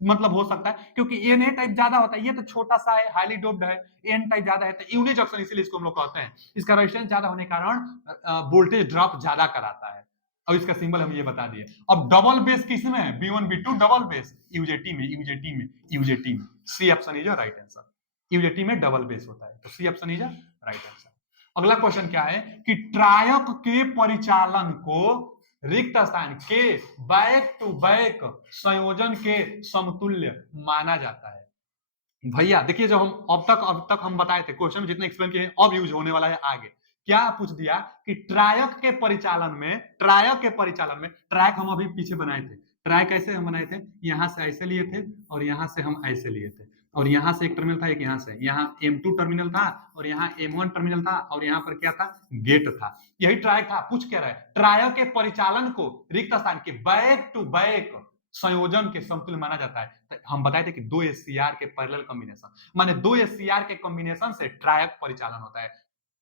मतलब हो सकता है, क्योंकि एन टाइप ज्यादा होता है, ये तो छोटा सा है, हाईली डोप्ड है। एन टाइप ज्यादा है तो यूनि जंक्शन, इसीलिए इसको हम लोग कहते हैं। इसका रेजिस्टेंस ज्यादा होने के कारण वोल्टेज ड्रॉप ज्यादा कराता है। और इसका सिंबल हम ये बता दिए। अब डबल बेस किसमें है? B1 B2 double base UJT में, यूजेटी में, यूजेटी में। C option is right answer. UJT में डबल बेस होता है, तो C option is right answer. अगला क्वेश्चन क्या है कि ट्रायक के परिचालन को रिक्त स्थान के बैक टू बैक संयोजन के समतुल्य माना जाता है। भैया देखिए, जो हम अब तक हम बताए थे क्वेश्चन जितने एक्सप्लेन किए, अब यूज होने वाला है आगे। क्या पूछ दिया कि ट्रायक के परिचालन में, ट्रायक के परिचालन में, ट्रैक हम अभी पीछे बनाए थे। ट्रैक कैसे हम बनाए थे? यहां से ऐसे लिए थे और यहां से हम ऐसे लिए थे, और यहां से एक टर्मिनल था, एक यहां से, यहाँ M2 टर्मिनल था और यहाँ M1 टर्मिनल था, और यहाँ पर क्या था? गेट था। यही ट्रायक था। पूछ क्या रहा है? ट्रायक के परिचालन को रिक्त स्थान के बैक टू बैक संयोजन के समतुल्य माना जाता है। तो हम बताए थे कि दो एससीआर के पैरेलल कॉम्बिनेशन, माने दो एससीआर के कॉम्बिनेशन से ट्रायक परिचालन होता है,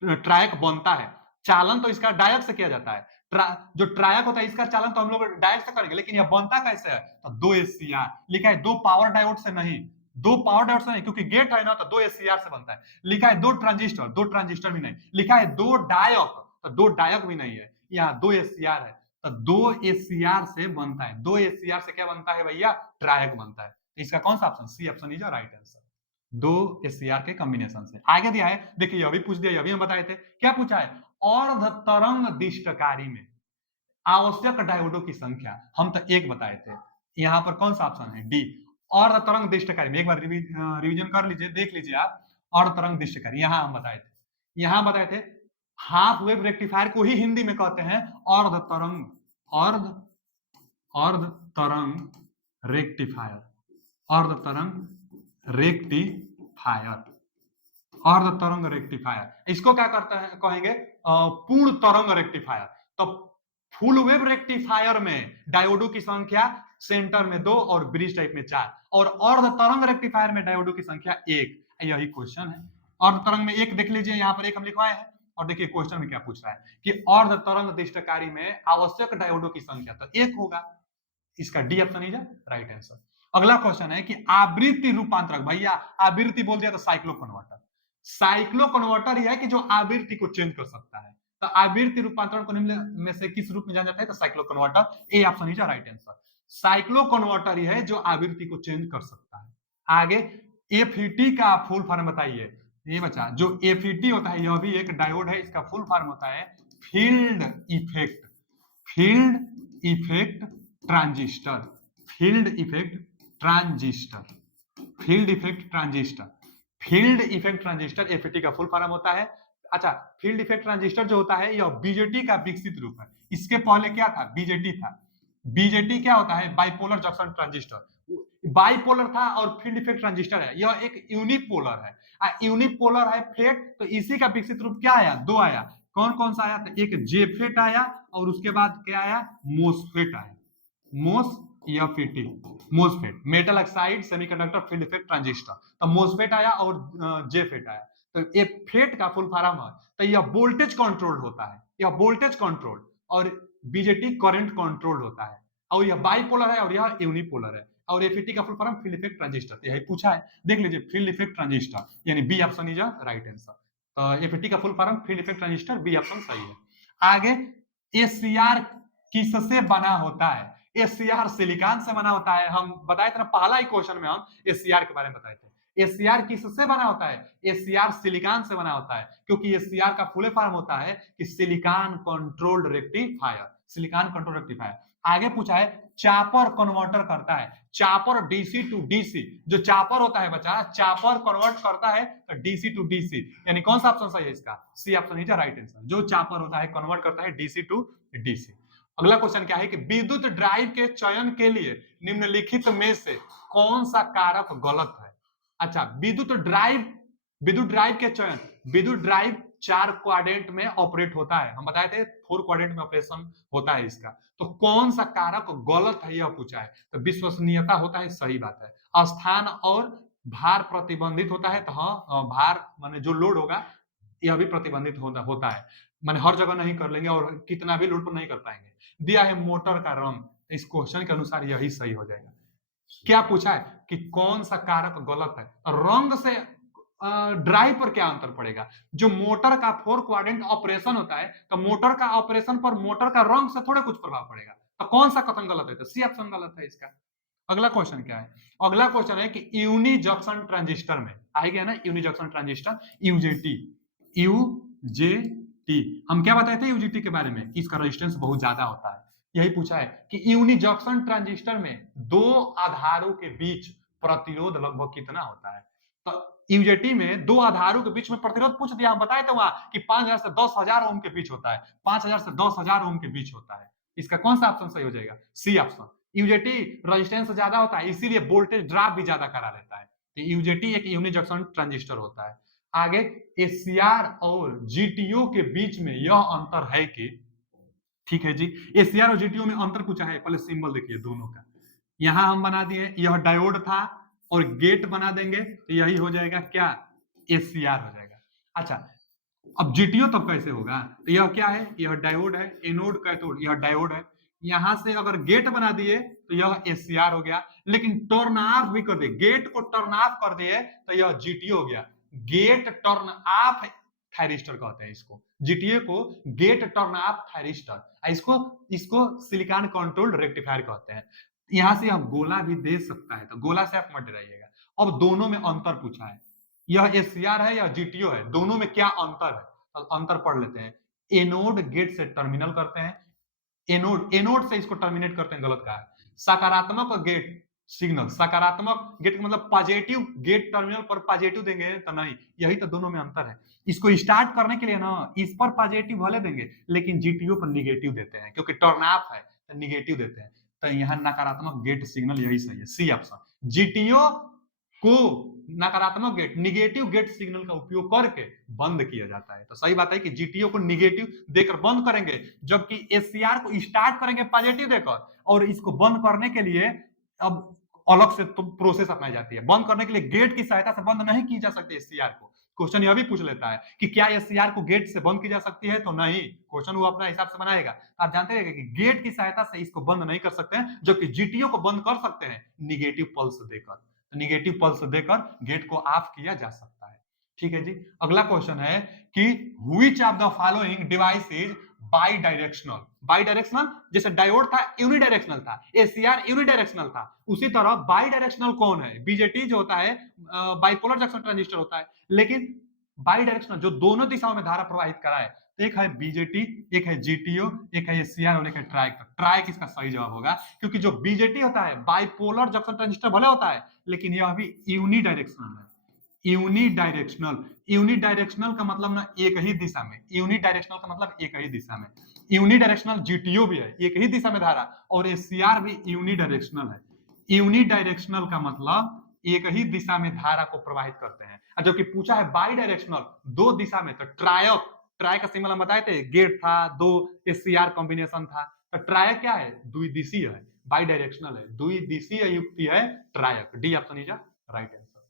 ट्रायक बनता है। चालन तो इसका डायक से किया जाता है। जो ट्रायक होता है इसका चालन तो हम लोग डायक से करेंगे, लेकिन यह बनता कैसे है? तो दो एससीआर लिखा है, दो पावर डायोड से नहीं, दो पावर डायोड से नहीं, क्योंकि गेट है ना, तो दो एससीआर से बनता है। लिखा है दो ट्रांजिस्टर, दो ट्रांजिस्टर भी नहीं। लिखा है दो डायक, तो दो डायक भी नहीं है। यहाँ दो एससीआर है, तो दो एससीआर से बनता है। दो एससीआर से क्या बनता है भैया? ट्रायक बनता है। तो इसका कौन सा option? C option is right answer. दो एससीआर के कॉम्बिनेशन से। आगे दिया है, देखिए यह भी पूछ दिया, यह भी हम बताए थे। क्या पूछा है? अर्ध तरंग दिष्टकारी में आवश्यक डायोडों की संख्या, हम तो एक बताए थे। यहां पर कौन सा ऑप्शन है? डी। अर्ध तरंग दिष्टकारी में एक बार रिवीजन कर लीजिए, देख लीजिए आप। अर्ध तरंग दिष्टकारी यहां हम बताए थे, यहां बताए थे हाफ वेव रेक्टिफायर को ही हिंदी में कहते हैं अर्ध तरंग, अर्ध अर्ध तरंग रेक्टिफायर, अर्ध तरंग रेक्टिफायर, अर्ध तरंग रेक्टिफायर। इसको क्या करते हैं कहेंगे? पूर्ण तरंग रेक्टिफायर। तो फुल वेव रेक्टिफायर में डायोडों की संख्या सेंटर में 2 और ब्रिज टाइप में 4, और अर्ध तरंग रेक्टिफायर में डायोडों की संख्या 1। यही क्वेश्चन है। अर्ध तरंग में एक देख लीजिए, यहाँ पर एक हम लिखवाए हैं, और देखिए क्वेश्चन में क्या पूछ रहा है कि अर्ध तरंग दिष्टकारी में आवश्यक डायोडों की संख्या, तो 1 होगा। इसका D option is right answer. अगला क्वेश्चन है कि आवृत्ति रूपांतरक, भैया आवृत्ति बोल दिया तो साइक्लो कन्वर्टर। साइक्लो कन्वर्टर ही है कि जो आवृत्ति को चेंज कर सकता है। तो आवृत्ति रूपांतरण को निम्न में से किस रूप में जाना जाता है? तो cycloconverter. A option is right answer. Cycloconverter ही है जो आवृत्ति को चेंज कर सकता है। आगे एफईटी का फुल फॉर्म बताइए। ये बच्चा, जो एफईटी होता है यह भी एक डायोड है, इसका फुल फॉर्म होता है field effect, field effect transistor, field effect transistor, field effect transistor, field effect transistor FET का फुल फॉर्म होता है। अच्छा, फील्ड इफेक्ट ट्रांजिस्टर जो होता है यह बीजेटी का विकसित रूप है। इसके पहले क्या था? बीजेटी था। बीजेटी क्या होता है? Bipolar junction transistor. बाइपोलर था और फील्ड इफेक्ट ट्रांजिस्टर है, यह एक यूनिपोलर है। यूनिपोलर है फेट, तो इसी का विकसित रूप क्या आया? दो आया। कौन कौन सा आया? तो एक जेफेट आया और उसके बाद क्या आया? मोसफेट आया। मोसफेटी, MOSFET, metal oxide semiconductor field effect transistor. तो मोसफेट आया और जेफेट आया। तो ये फेट का फुल फॉर्म है, तो यह वोल्टेज कंट्रोल्ड होता है, यह वोल्टेज कंट्रोल, और बीजेटी करंट कंट्रोल्ड होता है, और यह बाइपोलर है और यह यूनिपोलर है, और एफईटी का full form field effect transistor, यही पूछा है, देख लीजिए फील्ड इफेक्ट ट्रांजिस्टर, यानी B option is right answer. तो एफईटी का full form field effect transistor, B option सही है। आगे, एसीआर किससे बना होता है? एसीआर सिलिकॉन से बना होता है। हम बताए थे ना, पहला ही क्वेश्चन में हम एसीआर के बारे में बताए थे। एसीआर किससे बना होता है? एसीआर सिलिकॉन से बना होता है, क्योंकि एसीआर का फुल फॉर्म होता है कि silicon controlled rectifier, silicon control rectifier. आगे पूछा है, चापर कन्वर्टर करता है, चापर डीसी टू डीसी, जो चापर होता है बच्चा, चापर कन्वर्ट करता है डीसी टू डीसी, यानी कौन सा ऑप्शन सही है इसका? C option is right answer. जो चापर होता है कन्वर्ट करता है डीसी टू डीसी। अगला क्वेश्चन क्या है कि विद्युत ड्राइव के चयन के लिए निम्नलिखित में से कौन सा कारक गलत है? अच्छा, विद्युत ड्राइव के चयन, विद्युत ड्राइव 4 क्वाड्रेंट में ऑपरेट होता है, हम बताए थे 4 क्वाड्रेंट में ऑपरेशन होता है इसका, तो कौन सा कारक गलत है यह पूछा है। तो विश्वसनीयता होता है, सही बात है। स्थान और भार प्रतिबंधित होता है, तो हाँ, भार माने जो लोड होगा यह भी प्रतिबंधित होता है, माने हर जगह नहीं कर लेंगे और कितना भी लोड पर नहीं कर पाएंगे। दिया है मोटर का रंग, इस क्वेश्चन के अनुसार यही सही हो जाएगा। क्या पूछा है कि कौन सा कारक गलत है? रंग से ड्राइव पर क्या अंतर पड़ेगा? जो मोटर का 4 क्वाड्रेंट ऑपरेशन होता है, तो मोटर का ऑपरेशन पर मोटर का रंग से थोड़ा कुछ प्रभाव पड़ेगा, तो कौन सा कथन गलत है? तो सी ऑप्शन गलत है इसका। अगला क्वेश्चन क्या है? अगला क्वेश्चन है कि यूनी जंक्शन ट्रांजिस्टर में आएगा ना, unijunction transistor, UJT, UJT, हम क्या बताए थे यूजेटी के बारे में? इसका रेजिस्टेंस बहुत ज्यादा होता है। यही पूछा है कि यूनी जंक्शन ट्रांजिस्टर में 2 आधारों के बीच प्रतिरोध लगभग कितना होता है? तो यूजेटी में 2 आधारों के बीच में प्रतिरोध पूछ दिया, हम बताए थे वहां कि 5000 से 10000 ओम के बीच होता है, 5000 से 10000 ओम के बीच होता है। इसका कौन सा ऑप्शन सही हो जाएगा? C option. यूजेटी रेजिस्टेंस ज्यादा होता है, इसीलिए वोल्टेज ड्रॉप भी ज्यादा करा देता है। तो यूजेटी एक यूनी जंक्शन ट्रांजिस्टर होता है। आगे, एसीआर और जीटीओ के बीच में यह अंतर है कि, ठीक है जी, एसीआर और जीटीओ में अंतर पूछा है, पहले सिंबल देखिए दोनों का। यहां हम बना दिए, यह डायोड था और गेट बना देंगे तो यही हो जाएगा क्या? एसीआर हो जाएगा। अच्छा, अब जीटीओ तब कैसे होगा? तो यह क्या है? यह डायोड है, एनोड कैथोड, यह डायोड है। यहां से अगर गेट बना दिए तो यह एसीआर हो गया, लेकिन टर्न ऑफ भी कर दिए, गेट को टर्न ऑफ कर दिए तो यह जीटीओ हो गया। गेट टर्न ऑफ थायरिस्टर कहते हैं इसको, जीटीए को गेट टर्न ऑफ थायरिस्टर, इसको इसको सिलिकॉन कंट्रोल्ड रेक्टिफायर कहते हैं। यहां से हम गोला भी दे सकता है, तो गोला से आप मत डराइएगा। अब दोनों में अंतर पूछा है, यह एसीआर है या जीटीओ है, दोनों में क्या अंतर है? तो अंतर पढ़ लेते हैं। एनोड गेट से टर्मिनल करते हैं, एनोड एनोड से इसको टर्मिनेट करते हैं, गलत कहा है। सकारात्मक गेट सिग्नल, सकारात्मक गेट का मतलब पॉजिटिव गेट टर्मिनल पर पॉजिटिव देंगे तो नहीं, यही तो दोनों में अंतर है। इसको स्टार्ट करने के लिए ना इस पर पॉजिटिव भले देंगे, लेकिन जीटीओ पर निगेटिव देते हैं, क्योंकि टर्न ऑफ है तो निगेटिव देते हैं। तो यहाँ नकारात्मक गेट सिग्नल, यही सही है, सी ऑप्शन। जीटीओ को नकारात्मक गेट, निगेटिव गेट सिग्नल का उपयोग करके बंद किया जाता है। तो सही बात है कि जीटीओ को निगेटिव देकर बंद करेंगे, जबकि एसीआर को स्टार्ट करेंगे पॉजिटिव देकर, और इसको बंद करने के लिए अब अलग से तो प्रोसेस अपनाई जाती है। बंद करने के लिए गेट की सहायता से बंद नहीं की जा सकती एसीआर को। क्वेश्चन यह भी पूछ लेता है कि क्या एसीआर को गेट से बंद की जा सकती है, तो नहीं, क्वेश्चन वो अपना हिसाब से बनाएगा। आप जानते हैं कि गेट की सहायता से इसको बंद नहीं कर सकते हैं, जबकि जीटीओ को बंद कर सकते हैं निगेटिव पल्स देकर। निगेटिव पल्स देकर गेट को ऑफ किया जा सकता है। ठीक है जी। अगला क्वेश्चन है कि which of the following device is by directional? By directional, जैसे डायोड था यूनिडायरेक्शनल था, एसीआर यूनिडायरेक्शनल था, उसी तरह बाई डायरेक्शनल कौन है? बीजेटी जो होता है बाइपोलर जंक्शन ट्रांजिस्टर होता है, लेकिन बाई डायरेक्शनल जो दोनों दिशाओं में धारा प्रवाहित कराए, एक है बीजेटी, एक है जीटीओ, एक है एसीआर और एक है ट्राइक। ट्राइक इसका सही जवाब होगा, क्योंकि जो बीजेटी होता है बाइपोलर जंक्शन ट्रांजिस्टर भले होता है, लेकिन यह भी यूनिडायरेक्शनल है। यूनिडायरेक्शनल, यूनिडायरेक्शनल का मतलब ना एक ही दिशा में, यूनिडायरेक्शनल का मतलब एक ही दिशा में। यूनिडायरेक्शनल जीटीओ भी है, एक ही दिशा में धारा, और एसीआर भी यूनिडायरेक्शनल है। यूनिडायरेक्शनल का मतलब एक ही दिशा में धारा को प्रवाहित करते हैं, और जो कि पूछा है बाई डायरेक्शनल, दो दिशा में, तो ट्रायक, ट्राय का सिंबल हम बताए थे, गेट था, दो एसीआर कॉम्बिनेशन था, तो ट्रायक क्या है? द्विदिशीय है, बाई डायरेक्शनल है, द्विदिशीय युक्ति है ट्रायक। D option is right answer.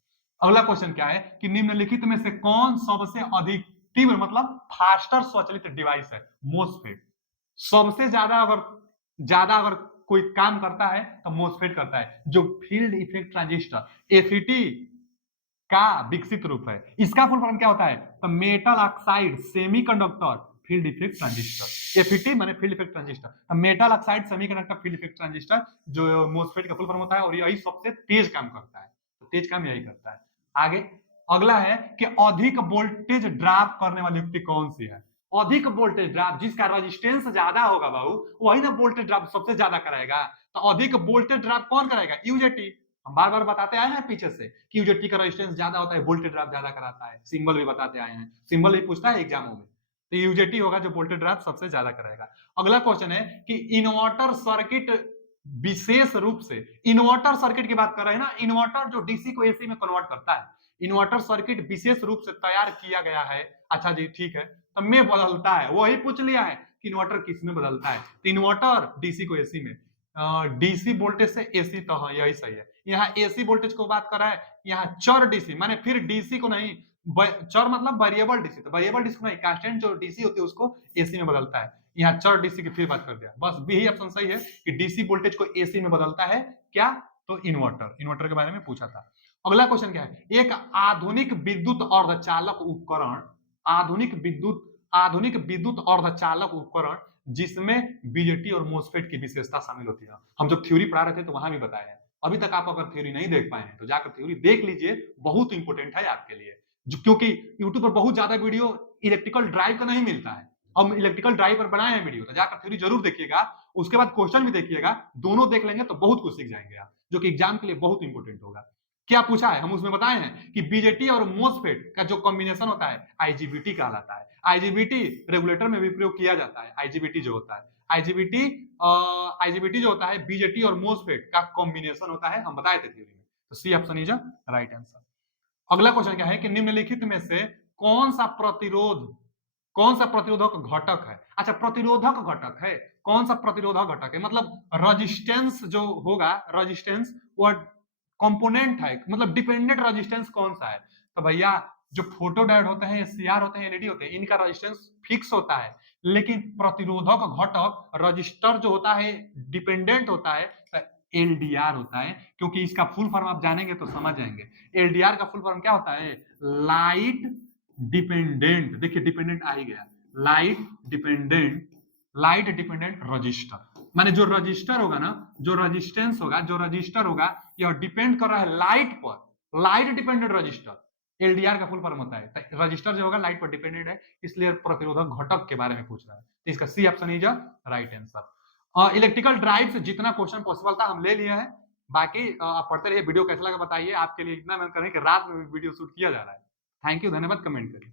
अगला क्वेश्चन क्या है कि निम्नलिखित में से कौन सबसे अधिक तीव्र मतलब फास्टर स्वचालित डिवाइस है? मोसफेट। सबसे ज्यादा अगर कोई काम करता है तो मोसफेट करता है, जो फील्ड इफेक्ट ट्रांजिस्टर एफईटी का विकसित रूप है। इसका फुल फॉर्म क्या होता है? तो metal oxide semiconductor field effect transistor. FET माने field effect transistor. Metal oxide semiconductor field effect transistor जो मोसफेट का फुल फॉर्म होता है, और यही सबसे तेज काम करता है। तो तेज काम यही करता है। आगे अगला है कि अधिक वोल्टेज ड्रॉप करने वाली युक्ति कौन सी है? अधिक वोल्टेज ड्रॉप, जिसका रेजिस्टेंस ज्यादा होगा बाबू, वही ना वोल्टेज ड्रॉप सबसे ज्यादा कराएगा। तो अधिक वोल्टेज ड्रॉप कौन कराएगा? यूजेटी। हम बार बार बताते आए हैं पीछे से कि यूजेटी का रेजिस्टेंस ज्यादा होता है, वोल्टेज ड्रॉप ज्यादा कराता है। सिंबल भी बताते आए हैं, सिंबल भी पूछता है एग्जामों में। तो यूजेटी होगा जो वोल्टेज ड्रॉप सबसे ज्यादा करेगा। अगला क्वेश्चन है कि इन्वर्टर सर्किट विशेष रूप से, इन्वर्टर सर्किट की बात कर रहे हैं ना, इन्वर्टर जो डीसी को एसी में कन्वर्ट करता है, इन्वर्टर सर्किट विशेष रूप से तैयार किया गया है। अच्छा जी ठीक है, तो में बदलता है, वही पूछ लिया है कि इन्वर्टर किस में बदलता है। तो इन्वर्टर डीसी को एसी में, डीसी वोल्टेज से एसी, तो हाँ यही सही है। यहाँ एसी वोल्टेज को बात कर रहा है, यहाँ चर डीसी माने फिर डीसी को नहीं, चर मतलब वेरिएबल डीसी, तो वेरिएबल डीसी को नहीं, कांस्टेंट जो डीसी होती है उसको एसी में बदलता है। यहाँ चर डीसी की फिर बात कर दिया, बस बी ही ऑप्शन सही है कि डीसी वोल्टेज को एसी में बदलता है। क्या? तो इन्वर्टर के बारे में पूछा था। अगला क्वेश्चन क्या है? एक आधुनिक विद्युत अर्धचालक उपकरण, आधुनिक विद्युत अर्धचालक उपकरण जिसमें बीजेटी और मोसफेट की विशेषता शामिल होती है। हम जब थ्योरी पढ़ा रहे थे तो वहां भी बताया है। अभी तक आप अगर थ्योरी नहीं देख पाए हैं तो जाकर थ्योरी देख लीजिए, बहुत इंपॉर्टेंट है आपके लिए। क्योंकि यूट्यूब पर बहुत ज्यादा वीडियो इलेक्ट्रिकल ड्राइव का नहीं मिलता है। हम इलेक्ट्रिकल ड्राइव पर बनाए हैं वीडियो, तो जाकर थ्योरी जरूर देखिएगा, उसके बाद क्वेश्चन भी देखिएगा, दोनों देख लेंगे तो बहुत कुछ सीख जाएंगे आप, जो कि एग्जाम के लिए बहुत इंपॉर्टेंट होगा। क्या पूछा है? हम उसमें बताए हैं कि बीजेटी और मोसफेट का जो कॉम्बिनेशन होता है आईजीबीटी कहलाता है। आईजीबीटी रेगुलेटर में भी प्रयोग किया जाता है। आईजीबीटी जो होता है, आईजीबीटी जो होता है बीजेटी और मोसफेट का कॉम्बिनेशन होता है, हम बताए थे थ्योरी में। तो C option is right answer. अगला क्वेश्चन क्या है कि निम्नलिखित में से कौन सा प्रतिरोधक घटक है? अच्छा, प्रतिरोधक घटक है, कौन सा प्रतिरोधक घटक है? मतलब रेजिस्टेंस जो होगा, रेजिस्टेंस वो कंपोनेंट है, मतलब डिपेंडेंट रेजिस्टेंस कौन सा है? तो भैया जो फोटो डायोड होते हैं, सीआर होते हैं, एलईडी होते हैं, इनका रेजिस्टेंस फिक्स होता है, लेकिन प्रतिरोधक घटक रजिस्टर जो होता है डिपेंडेंट होता है, एलडीआर होता है। क्योंकि इसका फुल फॉर्म आप जानेंगे तो समझ जाएंगे। एलडीआर का फुल फॉर्म क्या होता है? लाइट डिपेंडेंट, देखिए डिपेंडेंट आ ही गया, लाइट डिपेंडेंट रजिस्टर। माने जो रजिस्टर होगा ना, जो रेजिस्टेंस होगा, जो रजिस्टर होगा, यह डिपेंड कर रहा है लाइट पर, लाइट डिपेंडेंट रजिस्टर। एलडीआर का फुल फॉर्म होता है, रजिस्टर जो होगा लाइट पर डिपेंडेंट है, इसलिए प्रतिरोधक घटक के बारे में पूछ रहा है। तो इसका C option is right answer. Electrical drive से जितना क्वेश्चन पॉसिबल था हम ले लिए हैं। बाकी आप पढ़ते रहिए। वीडियो कैसा लगा बताइए, आपके लिए इतना मेहनत करें कि रात में वीडियो शूट किया जा रहा है। थैंक यू, धन्यवाद, कमेंट करिए।